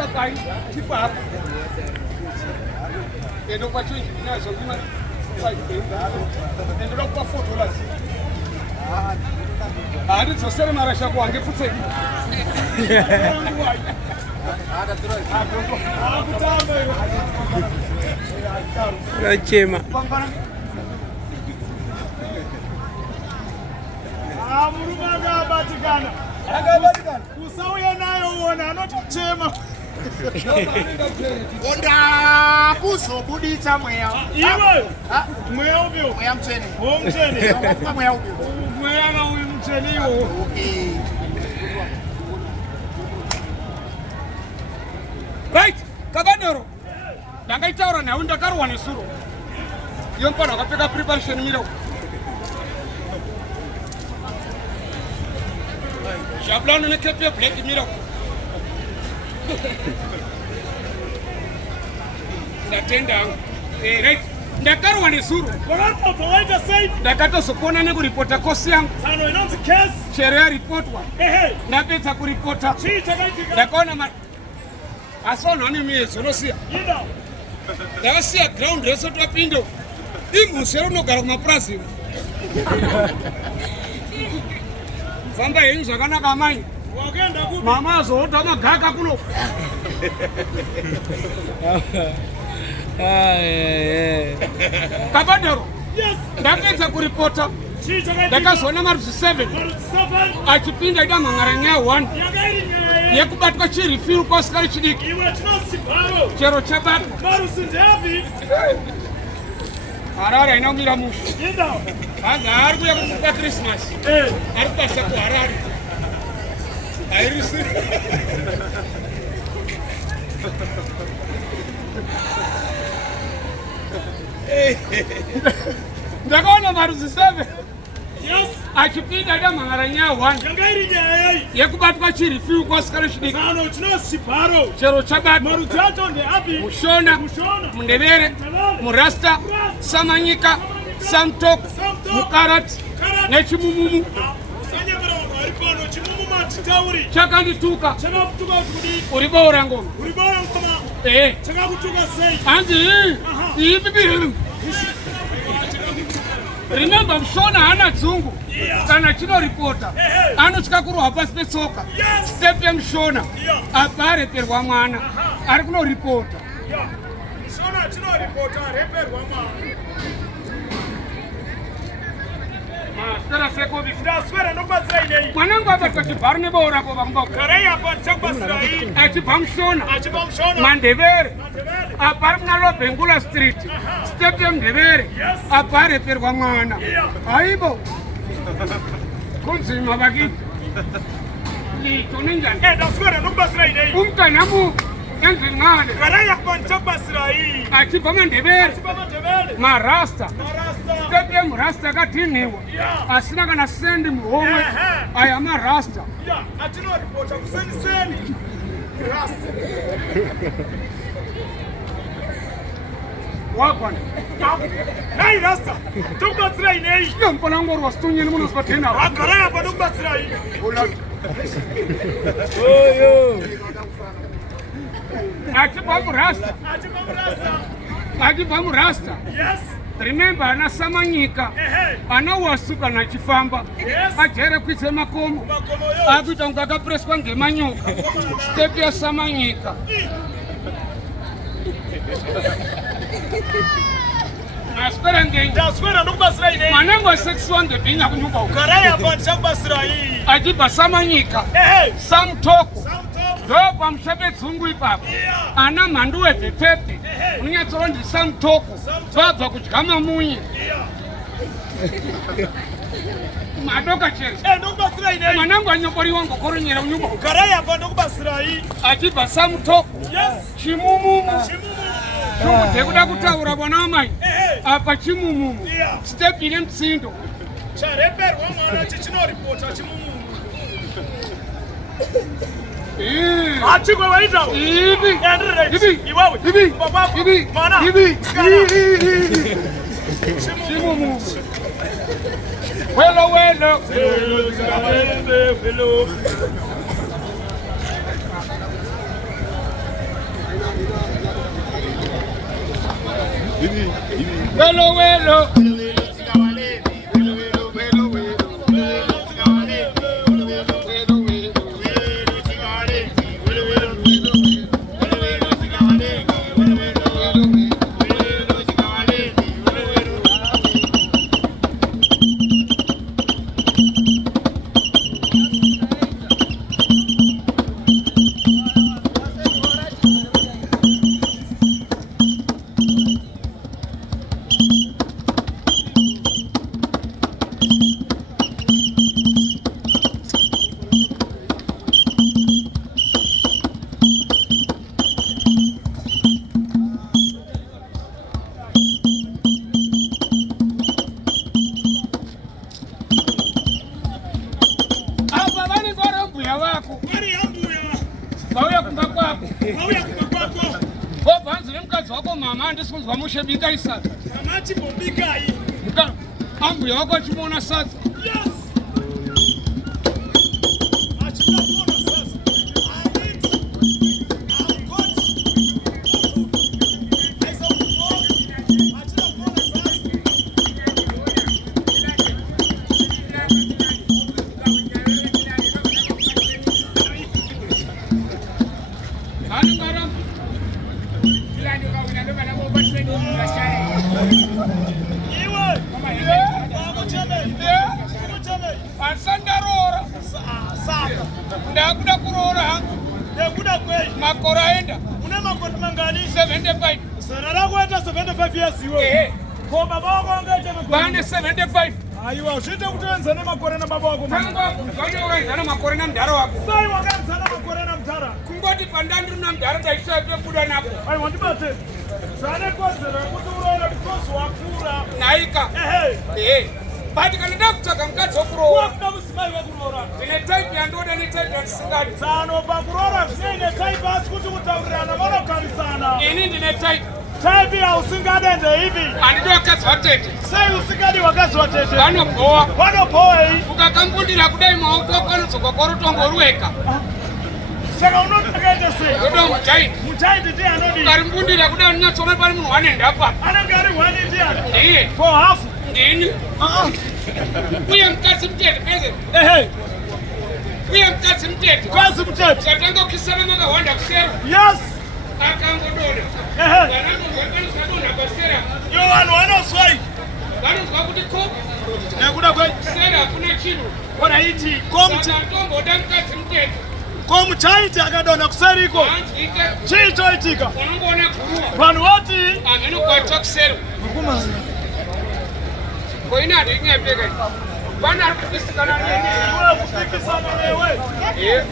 sakai tipa eno kwa chingi nazo bima eno kwa $4 hadi tsosere marasha kwange futse Rachema Murumaga batikana. Usauya nayo uona anotichema. Onda kuzobuditsa mweya. Iwe. Mweya ubyo. Mweya mcheni. Mcheni. Kwa mweya ubyo. Mweya na uyu mcheniwo. Okay. Right. Kabandoro. Ndakaitaura nawe ndakarwa nesuro. Iyo mpano akapfeka preparation miro. Shablano nekepe black miro. Ndatenda hangu. Right. Ndakarwa nesuro. Wakapo pawaita side. Ndakatozopona nekuripota kosi yangu. Tano inonzi case. Shereya ripotwa. Ndapedza kuripota. Chii chakaitika. Ndakaona asona ani miezo nosiya. Ida. Ndakasiya ground reso twapindo. Imusero unogara kumapurazi. Famba henyu zvakanaka amai. Wakaenda kupi? Mama azoota magaka kuno. Kabandoro. Yes. Ndapedza kuripota. Chii chakaitika. Ndakazoona marudzi 7. Marudzi 7. Achipinda ida mhangara nyaya 1. Yakairi nyaya. Yekubatwa chirifiru kwasikari chidiki. Iwe tinosi chibharo. Chero chabatwa. Marudzi ndepi. Harare haina kumira musha. Ida. Haga ari kuya kusuka Christmas. Ari kubasa kuHarare. Airisi. Ndakaona marudzi 7. Yes. Achipinda ida mhangara nyaya 1. Yakairi nyaya. Yekubatwa chirifiru kwasikari chidiki. Tano tinosi chibharo. Chero chabatwa. Marudzi acho ndeapi. Mushona. Mundevere. Murasta. Samanyika. Samtoko. Mukarati. Nechimumumu. Usanyemera vanhu vari pano. Chimumu matitauri. Chakandituka. Chakakutuka kudi. Uriboora ngoma. Uriboora ngoma. Chakakutuka sei. Anzi ipipi. Remember Mshona hana dzungu. Kana chinoripota. Anotya kurohwa pasi petsoka. Step yeMshona. Apa areperwa mwana. Ari kunoripota. Mshona chinoripota areperwa mwana. Maswera sekovi. Ndaswera ndokubatsira inei. Mwanangu abatwa chibharo neboora ko vakumba. Garai apa ndichakubatsira ini. Achibva Mshona. Achibva Mshona. Mandevere. Apa ari kuna Lobhengula Street. Step yeMndevere. Apa areperwa mwana. Haibo. Kunzima vakiti. Lito ninjani. Ndaswera ndokubatsira inei. Umkanamu. Enzingale. Garai apa ndichakubatsira ini. Achibva Mandevere. Achibva Mandevere. Marasta. Marasta. Step yeMurasta akadhiniwa. Asina kana sendi muhomwe. Aya marasta. Atinoripota kuseniseni. Rasta. Wakwana. Hai Rasta. Ndokubatsira inei. Mpona ngoro wasitonyeni muno sipatena. Garai apa ndokubatsira ini. Oyo Achibva Murasta. Achibva Murasta. Achibva Murasta. Yes. Remember ana Samanyika. Ana wasuka nachifamba. Ajere kuitse makomo. Akuita kunge akapreswa ngemanyoka. Step ya Samanyika. Aswera ngenyi. Ndaswera ndokubatsira inei. Mwanangu asexual ngebhinya kunyumba uko. Garai apa ndichakubatsira ini. Achibva Samanyika. Samtoko. Ndo pamushape dzungu ipapo. Ana mhandu webhephepi. Unonyatsoronzi Samtoko. Babva kudya mamunye. Madoka chero. Ndokubatsira inei. Mwanangu anyoboriwa ngokoronyera unyumba uko. Garai apa ndokubatsira ini. Achibva Samtoko. Chimumu. Shungu dzekuda kutaura vana vamai. Apa Chimumu. Step ine mutsindo. Chareperwa mwana chichinoripota Chimumu. Achikwe waita. Ibi. Ibi. Iwawe. Ibi. Baba. Ibi. Mwana. Ibi. Chimumu. Welo welo. Hello. Welo welo. Mama ndisinzwa mushe bika isasa. Mama chimbobika hii. Ambuya wako chimona sasa. Yes. Achimona sasa. Ndakuda kurora hangu. Ndakuda kweli. Makora enda. Una makora mangani? 75. Sana lako hata 75 years iwe. Kwa baba wako angeje makora? Bane 75. Aiwa, usite kutenza na makora na baba wako. Tanga kufanya wewe na makora na mdaro wako. Sai wakanza na makora na mtara. Kungoti pandandru na mdaro ndaisha kuda nako. Ai wandibate. Sana kwazera kutura because wakura. Naika. Bati kanida kutaka mkazi wakurora. Wakuna musimai wakurora. Ine type ya ndoda ni type ya singadi. Sano bakurora ine type asikuti kutaurana mara kali sana. Ini ndine type. Type ya usingadi ende hivi. Andido wakazi watete. Sai usingadi wakazi watete. Wano poa. Wano poa hii. Ukakambundira kudai maoko kwanu sokokoro tongoruweka. Saka unotakaje se. Yodo mchai. Mchai ndi anodi. Karimbundira kudai nyachome pali munhu wanenda hapa. Anangari wani ndi. Ndiye. For half. Ndini. Uye mkazi mtete peze. Uye mkazi mtete. Mkazi mtete. Satanga ukisema maka wanda kusera. Yes. Akangododa. Wanangu wakanu sadona kusera. Yo wano swai. Wanu wakuti ko. Nakuda kwe. Kusera kuna chino. Wana iti. Komu Satantombo oda mkazi mtete. Komu chaiti akadona kusera iko. Chicho itika. Wanungona kuruwa. Panu wati. Amenu kwa kusera. Mkuma. Kwa ina adi nye pega. Bana kufisikana nini? Wewe kufikisana wewe.